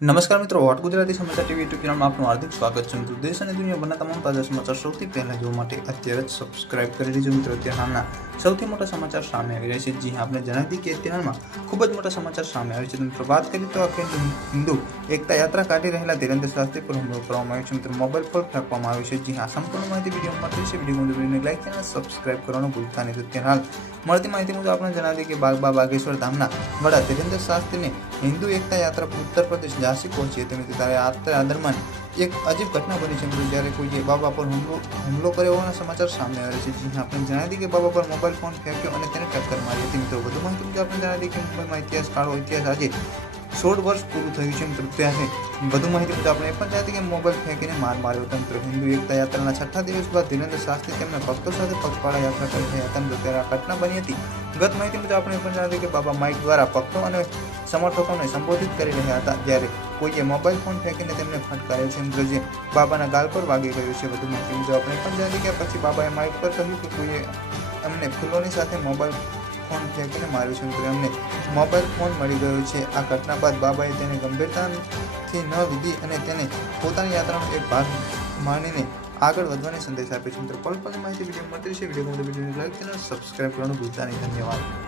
नमस्कार मित्रों, हॉट गुजराती समाचार टीवी यूट्यूब चैनल में आपનું હાર્દિક સ્વાગત છે। મિત્રો, દેશ અને દુનિયાભરના તમામ તાજા સમાચાર સૌથી પહેલા જોવા માટે અત્યારે જ સબસ્ક્રાઇબ કરી લેજો। મિત્રો, અત્યારે હાલના સૌથી મોટા સમાચાર સામે આવી રહ્યા છે। જી હા, આપણે જણાવી દઈએ કે અત્યારે હાલમાં ખૂબ જ મોટા સમાચાર સામે આવી છે। મિત્રો, વાત કરીએ તો અખિલ હિન્દુ એકતા યાત્રા કાઢી રહેલા ધીરેન્દ્ર શાસ્ત્રી પર હુમલો કરવામાં આવ્યો છે। મિત્રો, મોબાઈલ ફોન ફેંકવામાં આવ્યો છે। જી હા, સંપૂર્ણ માહિતી વિડીયોમાં મળશે। વિડીયોને લાઈક ચેનલ સબસ્ક્રાઇબ કરવાનું ભૂલતા નહીં। અત્યારે હાલ મળતી માહિતી મુજબ આપણે જણાવી દઈએ કે બાગબા બાગેશ્વર ધામના વડા ધીરેન્દ્ર શાસ્ત્રીને હિન્દુ એકતા યાત્રા ઉત્તર પ્રદેશ ઝાંસી પહોંચી હતી। ત્યારે આ દરમિયાન એક અજીબ ઘટના બની છે। જ્યારે કોઈએ બાબા પર હુમલો કર્યો હોવાના સમાચાર સામે આવે છે। જી આપણે જણાવી દઈએ કે બાબા પર મોબાઈલ ફોન ફેંક્યો અને તેને ટક્કર મારી હતી। મિત્રો, વધુ માહિતી મુજબ આપણે જણાવી દઈએ કે મુંબઈમાં ઇતિહાસ આજે 16 વર્ષ પૂરું થયું છે। મિત્રો, ત્યારે વધુ માહિતી મુજબ આપણે એ પણ જણાવી કે મોબાઈલ ફેંકીને માર માર્યો હતો। મિત્રો, હિન્દુ એકતા યાત્રાના 6ઠ્ઠા દિવસ બાદ ધીરેન્દ્ર શાસ્ત્રી તેમના ભક્તો સાથે પગપાળા યાત્રા કરી રહ્યા હતા। મિત્રો, ત્યારે આ ઘટના બની હતી। ગત માહિતી મુજબ આપણે એ પણ જણાવી કે બાબા માઇક દ્વારા ભક્તો અને સમર્થકોને સંબોધિત કરી રહ્યા હતા, જ્યારે કોઈએ મોબાઈલ ફોન ફેંકીને તેમને ફટકાર્યો છે। મિત્રો, જે બાબાના ગાલ પર વાગી ગયો છે। વધુ માહિતી મુજબ આપણે પણ જણાવી કે પછી બાબાએ માઇક પર કહ્યું કે કોઈએ અમને ફૂલોની સાથે મોબાઈલ ફોન ફેંકીને માર્યો છે। મિત્રો, એમને મોબાઈલ ફોન મળી ગયો છે। આ ઘટના બાદ બાબાએ તેને ગંભીરતાથી ન લીધી અને તેને પોતાની યાત્રાનો એક ભાગ માનીને આગળ વધવાની સંદેશ આપ્યો છે। મિત્રો, પલ પલની માહિતી વિડીયો મળતી રહેશે। વિડીયો લાઈક ચેનલ સબસ્ક્રાઇબ કરવાનું ભૂલતા નહીં। ધન્યવાદ।